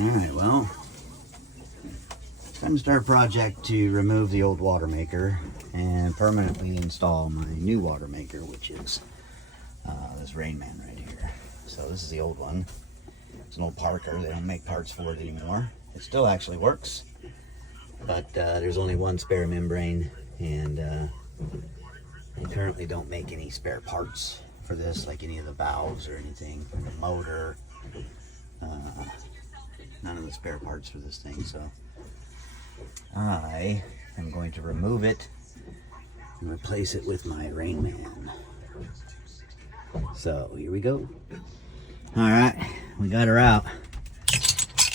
Alright, well, time to start a project to remove the old Watermaker and permanently install my new Watermaker, which is this Rainman right here. So this is the old one. It's an old Parker. They don't make parts for it anymore. It still actually works, but there's only one spare membrane, and they currently don't make any spare parts for this, like any of the valves or anything, the motor. None of the spare parts for this thing, so I am going to remove it and replace it with my Rainman. So here we go. Alright, we got her out.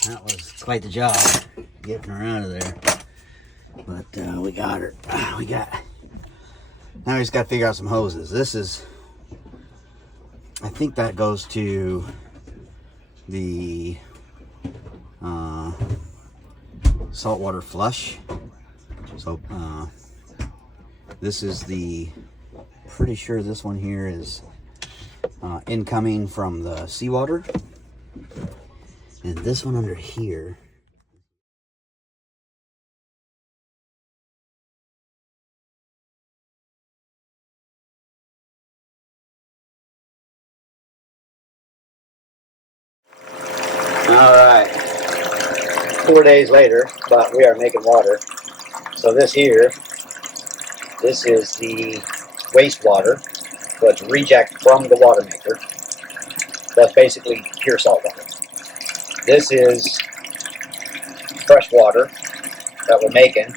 That was quite the job getting her out of there, but we got her. Now we just got to figure out some hoses. This is, I think that goes to the saltwater flush. So this is the, pretty sure this one here is incoming from the seawater, and this one under here Alright, 4 days later, but we are making water. So this here, this is the wastewater, so it's reject from the Watermaker. That's basically pure salt water. This is fresh water that we're making,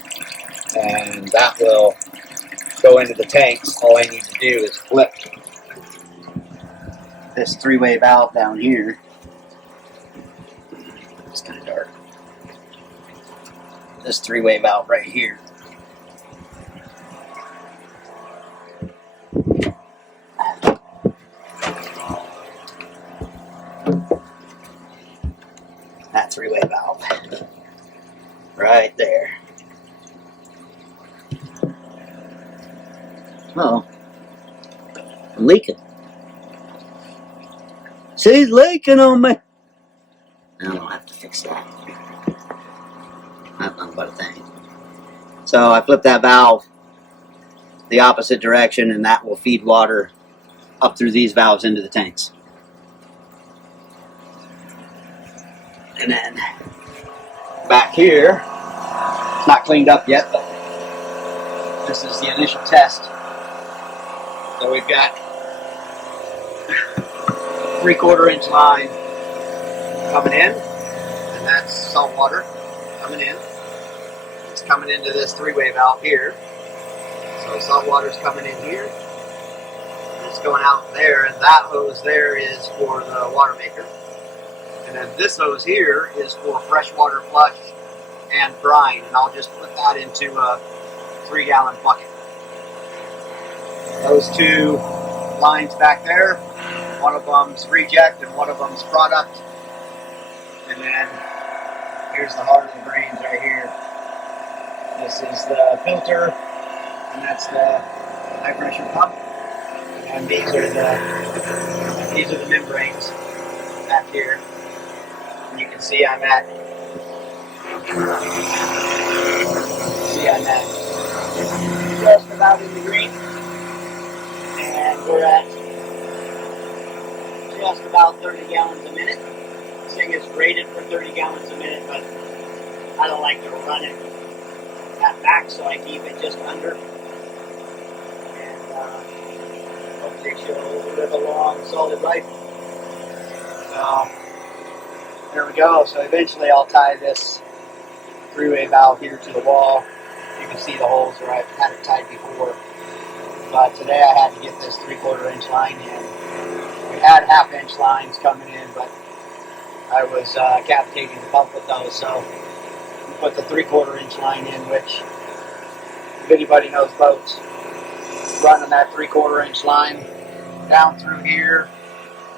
and that will go into the tanks. All I need to do is flip this three-way valve down here. It's kind of dark. This three-way valve right here. That three-way valve. Right there. Oh, I'm leaking. She's leaking on me. I don't have to fix that. That's not but a thing. So I flip that valve the opposite direction, and that will feed water up through these valves into the tanks. And then back here, it's not cleaned up yet, but this is the initial test. So we've got 3/4 inch line coming in, and that's salt water coming in. It's coming into this three-way valve here. So salt water's coming in here. It's going out there, and that hose there is for the Watermaker. And then this hose here is for freshwater flush and brine, and I'll just put that into a 3-gallon bucket. Those two lines back there, one of them's reject and one of them's product. And then here's the heart of the brains right here. This is the filter, and that's the high pressure pump. And these are the membranes back here. And you can see I'm at just about in the green, and we're at just about 30 gallons a minute. This thing is rated for 30 gallons a minute, but I don't like to run it at max, so I keep it just under. And hopefully she'll live a long, solid life. So there we go. So eventually I'll tie this three-way valve here to the wall. You can see the holes where I've had it tied before. But today I had to get this 3/4 inch line in. We had 1/2 inch lines coming in, but I was captating the pump with those, so we put the 3/4 inch line in, which, if anybody knows boats, running that 3/4 inch line down through here,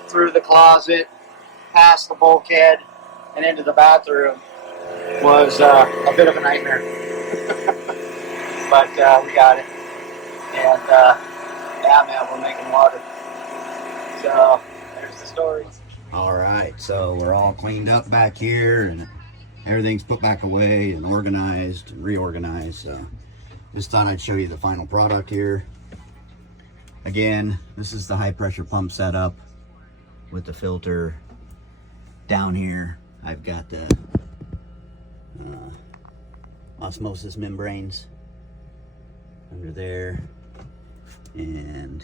through the closet, past the bulkhead, and into the bathroom was a bit of a nightmare. But we got it. And yeah, man, we're making water. So there's the story. All right, so we're all cleaned up back here and everything's put back away and organized and reorganized. So just thought I'd show you the final product here. Again, this is the high pressure pump setup with the filter. Down here I've got the osmosis membranes under there, and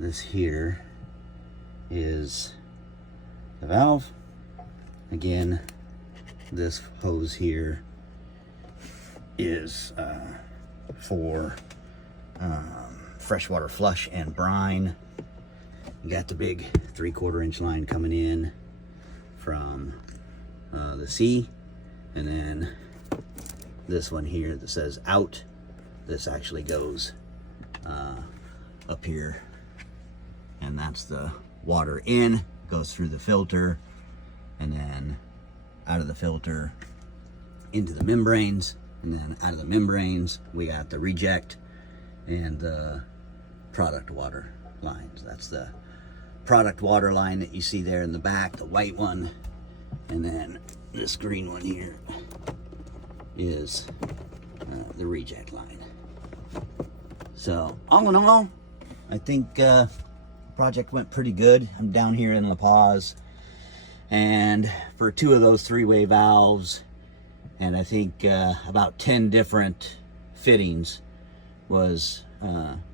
this here is the valve. Again, this hose here is for freshwater flush and brine. You got the big 3/4 inch line coming in from the sea, and then this one here that says out, this actually goes up here, and that's the water in, goes through the filter, and then out of the filter into the membranes, and then out of the membranes we got the reject and the product water lines. That's the product water line that you see there in the back, the white one, and then this green one here is the reject line. So all in all, I think the project went pretty good. I'm down here in La Paz, and for 2 of those 3-way valves, and I think about 10 different fittings, was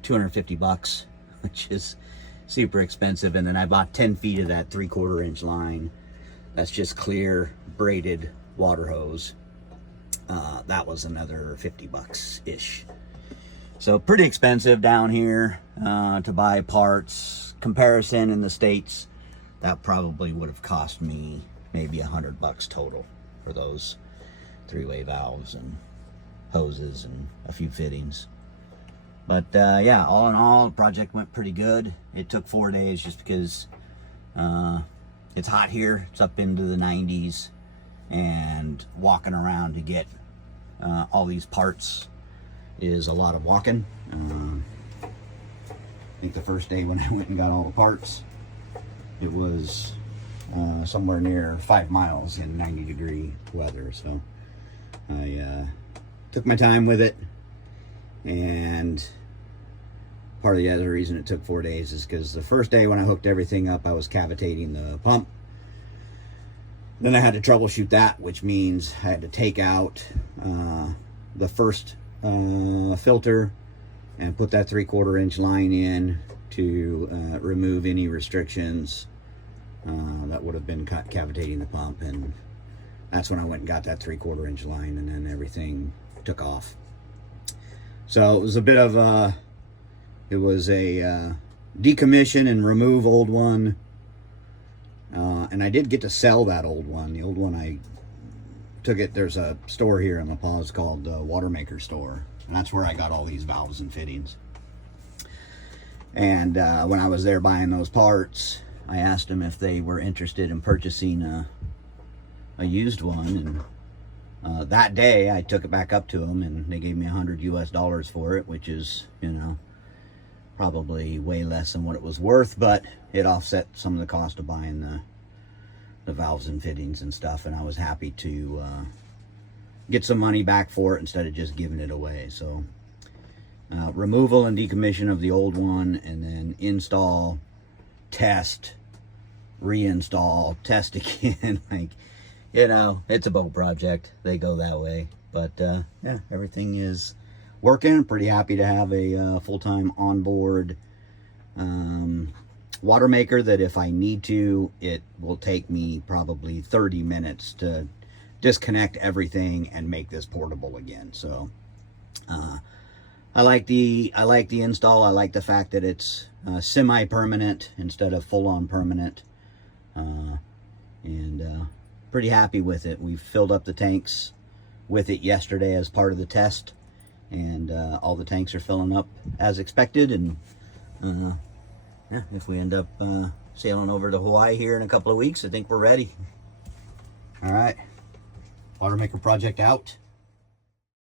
$250, which is super expensive. And then I bought 10 feet of that 3/4 inch line. That's just clear braided water hose. That was another $50-ish. So pretty expensive down here to buy parts. Comparison in the States, that probably would have cost me maybe $100 total for those 3-way valves and hoses and a few fittings. But yeah, all in all, the project went pretty good. It took 4 days just because it's hot here. It's up into the 90s, and walking around to get all these parts is a lot of walking. I think the first day when I went and got all the parts, it was somewhere near 5 miles in 90-degree weather. So I took my time with it, and part of the other reason it took 4 days is because the first day when I hooked everything up, I was cavitating the pump. Then I had to troubleshoot that, which means I had to take out the first filter and put that 3/4 inch line in to remove any restrictions that would have been cavitating the pump. And that's when I went and got that 3/4 inch line, and then everything took off. So it was a bit of a, it was a decommission and remove old one. And I did get to sell that old one. The old one, I took it, there's a store here in La Paz called the Watermaker store. And that's where I got all these valves and fittings. And when I was there buying those parts, I asked them if they were interested in purchasing a used one. And that day I took it back up to them, and they gave me $100 for it, which is, you know, probably way less than what it was worth, but it offset some of the cost of buying the valves and fittings and stuff, and I was happy to get some money back for it instead of just giving it away. So removal and decommission of the old one, and then install, test, reinstall, test again. Like, you know, it's a boat project. They go that way. But yeah, everything is working. Pretty happy to have a full-time onboard Watermaker that if I need to, it will take me probably 30 minutes to disconnect everything and make this portable again. So I like the install. I like the fact that it's semi-permanent instead of full-on permanent, and pretty happy with it. We filled up the tanks with it yesterday as part of the test, and all the tanks are filling up as expected. And yeah, if we end up sailing over to Hawaii here in a couple of weeks, I think we're ready. All right, Watermaker project out.